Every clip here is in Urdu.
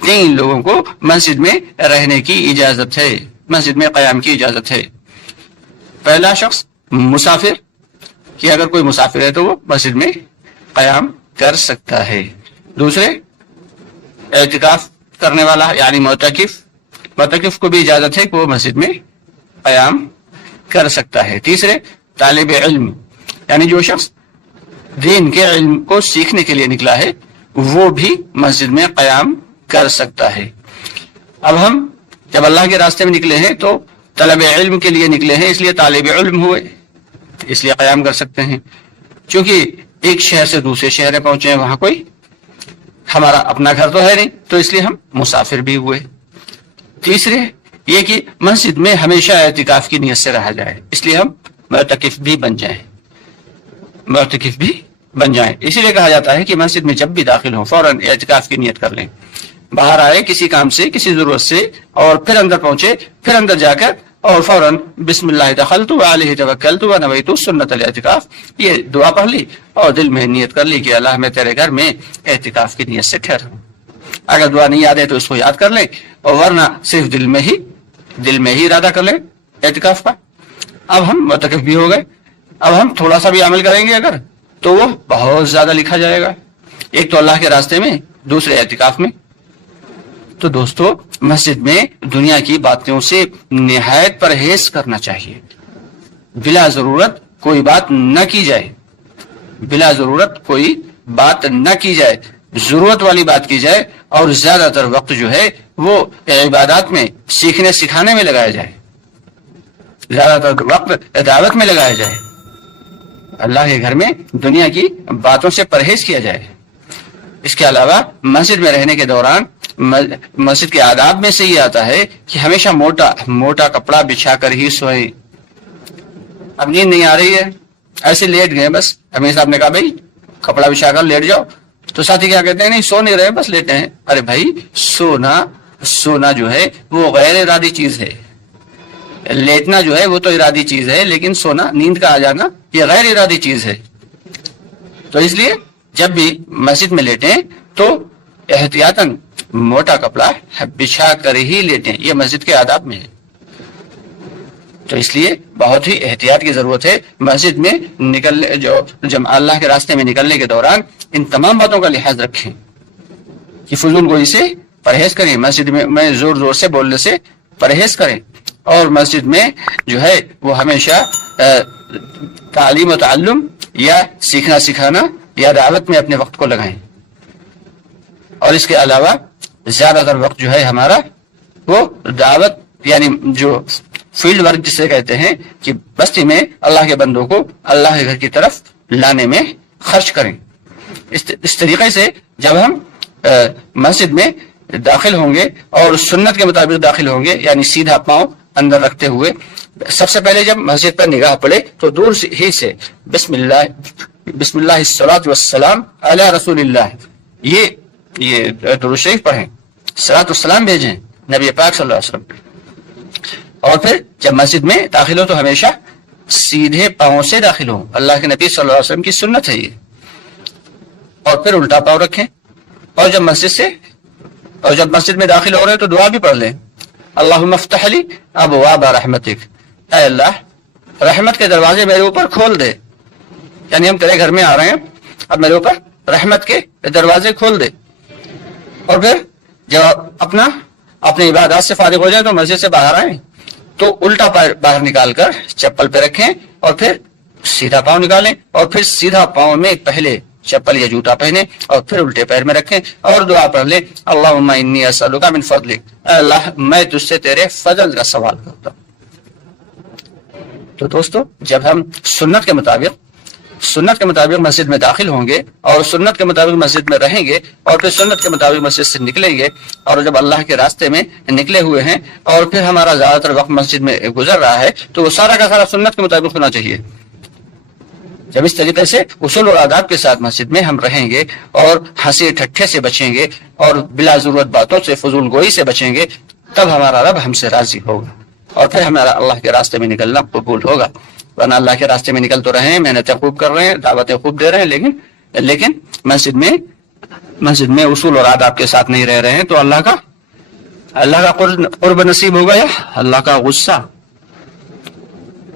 تین لوگوں کو مسجد میں رہنے کی اجازت ہے، مسجد میں قیام کی اجازت ہے۔ پہلا شخص مسافر، کہ اگر کوئی مسافر ہے تو وہ مسجد میں قیام کر سکتا ہے۔ دوسرے اعتکاف کرنے والا یعنی معتکف کو بھی اجازت ہے کہ وہ مسجد میں قیام کر سکتا ہے۔ تیسرے طالب علم، یعنی جو شخص دین کے علم کو سیکھنے کے لیے نکلا ہے وہ بھی مسجد میں قیام کر سکتا ہے۔ اب ہم جب اللہ کے راستے میں نکلے ہیں تو طلب علم کے لیے نکلے ہیں، اس لیے طالب علم ہوئے، اس لیے قیام کر سکتے ہیں۔ چونکہ ایک شہر سے دوسرے شہر پہنچے ہیں، وہاں کوئی ہمارا اپنا گھر تو ہے نہیں، تو اس لیے ہم مسافر بھی ہوئے۔ تیسرے یہ کہ مسجد میں ہمیشہ اعتکاف کی نیت سے رہا جائے، اس لیے ہم معتکف بھی بن جائیں، اسی لیے کہا جاتا ہے کہ مسجد میں جب بھی داخل ہوں فوراً اعتکاف کی نیت کر لیں۔ باہر آئے کسی کام سے، کسی ضرورت سے، اور پھر اندر پہنچے، پھر اندر جا کر اور فوراً بسم اللہ دخلت وعلیہ توکلت ونویت سنت الاعتکاف، یہ دعا پڑھ لی اور دل میں نیت کر لی کہ اللہ میں تیرے گھر میں اعتکاف کی نیت سے ٹھہرا ہوں۔ اگر دعا نہیں یاد ہے تو اس کو یاد کر لیں، اور ورنہ صرف دل میں ہی ارادہ کر لیں اعتکاف کا۔ اب ہم معتکف بھی ہو گئے، اب ہم تھوڑا سا بھی عمل کریں گے اگر تو وہ بہت زیادہ لکھا جائے گا، ایک تو اللہ کے راستے میں، دوسرے اعتکاف میں۔ تو دوستو مسجد میں دنیا کی باتوں سے نہایت پرہیز کرنا چاہیے، بلا ضرورت کوئی بات نہ کی جائے، بلا ضرورت کوئی بات نہ کی جائے، ضرورت والی بات کی جائے، اور زیادہ تر وقت جو ہے وہ عبادات میں، سیکھنے سکھانے میں لگایا جائے، زیادہ تر وقت دعوت میں لگایا جائے، اللہ کے گھر میں دنیا کی باتوں سے پرہیز کیا جائے۔ اس کے علاوہ مسجد میں رہنے کے دوران مسجد کے آداب میں سے یہ آتا ہے کہ ہمیشہ موٹا کپڑا بچھا کر ہی سوئے۔ اب نیند نہیں آ رہی ہے، ایسے لیٹ گئے، بس امیر صاحب نے کہا بھائی کپڑا بچھا کر لیٹ جاؤ، تو ساتھی کیا کہتے ہیں، نہیں سو نہیں رہے بس لیٹے ہیں۔ ارے بھائی سونا جو ہے وہ غیر ارادی چیز ہے، لیٹنا جو ہے وہ تو ارادی چیز ہے، لیکن سونا، نیند کا آ جانا، یہ غیر ارادی چیز ہے۔ تو اس لیے جب بھی مسجد میں لیٹیں تو احتیاطاً موٹا کپڑا بچھا کر ہی لیٹیں، یہ مسجد کے آداب میں ہے۔ تو اس لیے بہت ہی احتیاط کی ضرورت ہے مسجد میں جب اللہ کے راستے میں نکلنے کے دوران ان تمام باتوں کا لحاظ رکھیں کہ فضول گوئی سے پرہیز کریں، مسجد میں زور سے بولنے سے پرہیز کریں، اور مسجد میں جو ہے وہ ہمیشہ تعلیم و تعلم یا سیکھنا سکھانا یا دعوت میں اپنے وقت کو لگائیں۔ اور اس کے علاوہ زیادہ تر وقت جو ہے ہمارا وہ دعوت یعنی جو فیلڈ ورک جسے کہتے ہیں کہ بستی میں اللہ کے بندوں کو اللہ کے گھر کی طرف لانے میں خرچ کریں۔ اس طریقے سے جب ہم مسجد میں داخل ہوں گے اور سنت کے مطابق داخل ہوں گے، یعنی سیدھا پاؤں اندر رکھتے ہوئے، سب سے پہلے جب مسجد پر نگاہ پڑے تو دور ہی سے بسم اللہ الصلاۃ والسلام علی رسول اللہ، یہ درود شریف پڑھیں، صلاۃ والسلام بھیجیں نبی پاک صلی اللہ علیہ وسلم۔ اور پھر جب مسجد میں داخل ہو تو ہمیشہ سیدھے پاؤں سے داخل ہوں، اللہ کے نبی صلی اللہ علیہ وسلم کی سنت ہے یہ۔ اور پھر الٹا پاؤں رکھیں، اور جب مسجد میں داخل ہو رہے ہیں تو دعا بھی پڑھ لیں، اللہم افتح لی ابواب رحمتک، اے اللہ رحمت کے دروازے میرے اوپر کھول دے، یعنی ہم تیرے گھر میں آ رہے ہیں، اب میرے اوپر رحمت کے دروازے کھول دے۔ اور پھر جب اپنے عبادات سے فارغ ہو جائیں تو مسجد سے باہر آئیں تو الٹا پیر باہر نکال کر چپل پہ رکھیں، اور پھر سیدھا پاؤں نکالیں، اور پھر سیدھا پاؤں میں پہلے چپل یا جوتا پہنیں، اور پھر الٹے پیر میں رکھیں اور دعا پڑھ لیں، اللہم انی اسألک من فضلک، اے اللہ میں تجھ سے تیرے فضل کا سوال کرتا ہوں۔ تو دوستو جب ہم سنت کے مطابق مسجد میں داخل ہوں گے اور سنت کے مطابق مسجد میں رہیں گے، اور پھر سنت کے مطابق مسجد سے نکلیں گے، اور جب اللہ کے راستے میں نکلے ہوئے ہیں اور پھر ہمارا زیادہ تر وقت مسجد میں گزر رہا ہے، تو وہ سارا کا سارا سنت کے مطابق ہونا چاہیے۔ جب اس طریقے سے اصول اور آداب کے ساتھ مسجد میں ہم رہیں گے اور ہنسی ٹھٹھے سے بچیں گے اور بلا ضرورت باتوں سے، فضول گوئی سے بچیں گے، تب ہمارا رب ہم سے راضی ہوگا، اور پھر ہمارا اللہ کے راستے میں نکلنا قبول ہوگا۔ ورنہ اللہ کے راستے میں نکل تو رہے ہیں، محنتیں خوب کر رہے ہیں، دعوتیں خوب دے رہے ہیں، لیکن مسجد میں مسجد میں اصول اور آداب کے ساتھ نہیں رہ رہے ہیں تو اللہ کا قرب نصیب ہوگا یا اللہ کا غصہ؟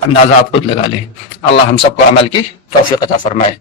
اندازہ آپ خود لگا لیں. اللہ ہم سب کو عمل کی توفیق عطا فرمائے.